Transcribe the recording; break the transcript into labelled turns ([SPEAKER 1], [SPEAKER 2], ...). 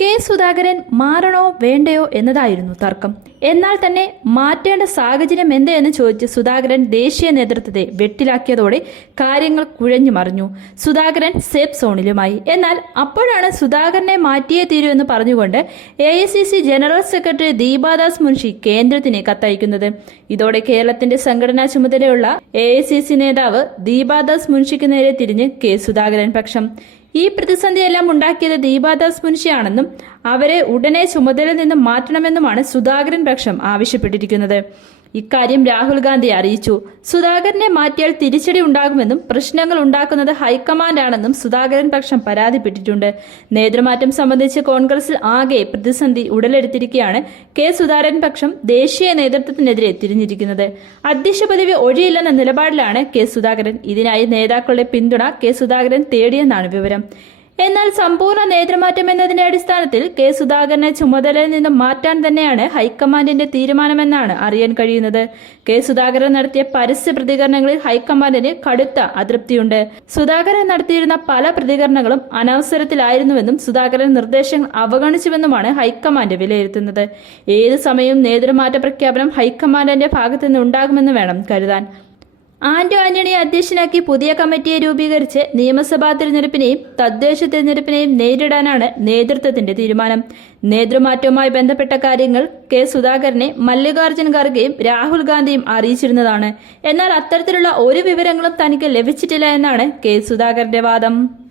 [SPEAKER 1] K Sudhakaran മാറണോ വേണ്ടയോ എന്നതായിരുന്നു തർക്കം. എന്നാൽ തന്നെ മാറ്റേണ്ട സാഹചര്യം എന്ത് എന്ന് ചോദിച്ച് സുധാകരൻ ദേശീയ നേതൃത്വത്തെ വെട്ടിലാക്കിയതോടെ കാര്യങ്ങൾ കുഴഞ്ഞു മറിഞ്ഞു. സുധാകരൻ സേഫ് സോണിലുമായി. എന്നാൽ അപ്പോഴാണ് സുധാകരനെ മാറ്റിയേ തീരൂ എന്ന് പറഞ്ഞുകൊണ്ട് A general secretary Deepadas Munshi കേന്ദ്രത്തിന് കത്തയക്കുന്നത്. ഇതോടെ കേരളത്തിന്റെ സംഘടനാ ചുമതലയുള്ള എ നേതാവ് ദീപാദാസ് മുൻഷിക്ക് നേരെ തിരിഞ്ഞ് കെ സുധാകരൻ പക്ഷം. ഈ പ്രതിസന്ധിയെല്ലാം ഉണ്ടാക്കിയത് ദീപാദാസ് മുൻഷിയാണെന്നും അവരെ ഉടനെ ചുമതലയിൽ നിന്നും മാറ്റണമെന്നുമാണ് സുധാകരൻ പക്ഷം ആവശ്യപ്പെട്ടിരിക്കുന്നത്. ഇക്കാര്യം രാഹുൽ ഗാന്ധി അറിയിച്ചു. സുധാകരനെ മാറ്റിയാൽ തിരിച്ചടി ഉണ്ടാകുമെന്നും പ്രശ്നങ്ങൾ ഉണ്ടാക്കുന്നത് ഹൈക്കമാൻഡാണെന്നും സുധാകരൻ പക്ഷം പരാതിപ്പെട്ടിട്ടുണ്ട്. നേതൃമാറ്റം സംബന്ധിച്ച് കോൺഗ്രസിൽ ആകെ പ്രതിസന്ധി ഉടലെടുത്തിരിക്കെയാണ് കെ സുധാകരൻ പക്ഷം ദേശീയ നേതൃത്വത്തിനെതിരെ തിരിഞ്ഞിരിക്കുന്നത്. അധ്യക്ഷ പദവി ഒഴിയില്ലെന്ന നിലപാടിലാണ് കെ സുധാകരൻ. ഇതിനായി നേതാക്കളുടെ പിന്തുണ കെ സുധാകരൻ തേടിയെന്നാണ് വിവരം. എന്നാൽ സമ്പൂർണ നേതൃമാറ്റം എന്നതിന്റെ അടിസ്ഥാനത്തിൽ കെ സുധാകരനെ ചുമതലയിൽ നിന്നും മാറ്റാൻ തന്നെയാണ് ഹൈക്കമാൻഡിന്റെ തീരുമാനമെന്നാണ് അറിയാൻ കഴിയുന്നത്. കെ സുധാകരൻ നടത്തിയ പരസ്യ പ്രതികരണങ്ങളിൽ ഹൈക്കമാൻഡിന് കടുത്ത അതൃപ്തിയുണ്ട്. സുധാകരൻ നടത്തിയിരുന്ന പല പ്രതികരണങ്ങളും അനവസരത്തിലായിരുന്നുവെന്നും സുധാകരൻ നിർദ്ദേശങ്ങൾ അവഗണിച്ചുവെന്നുമാണ് ഹൈക്കമാൻഡ് വിലയിരുത്തുന്നത്. ഏത് സമയവും നേതൃമാറ്റ പ്രഖ്യാപനം ഹൈക്കമാൻഡിന്റെ ഭാഗത്തുനിന്ന് ഉണ്ടാകുമെന്ന് വേണം കരുതാൻ. ആന്റോ ആന്റണിയെ അധ്യക്ഷനാക്കി പുതിയ കമ്മിറ്റിയെ രൂപീകരിച്ച് നിയമസഭാ തിരഞ്ഞെടുപ്പിനെയും തദ്ദേശ തിരഞ്ഞെടുപ്പിനെയും നേരിടാനാണ് നേതൃത്വത്തിന്റെ തീരുമാനം. നേതൃമാറ്റവുമായി ബന്ധപ്പെട്ട കാര്യങ്ങൾ കെ സുധാകരനെ മല്ലികാർജുൻ ഖർഗെയും രാഹുൽ ഗാന്ധിയും അറിയിച്ചിരുന്നതാണ്. എന്നാൽ അത്തരത്തിലുള്ള ഒരു വിവരങ്ങളും തനിക്ക് ലഭിച്ചിട്ടില്ല എന്നാണ് കെ സുധാകരന്റെ വാദം.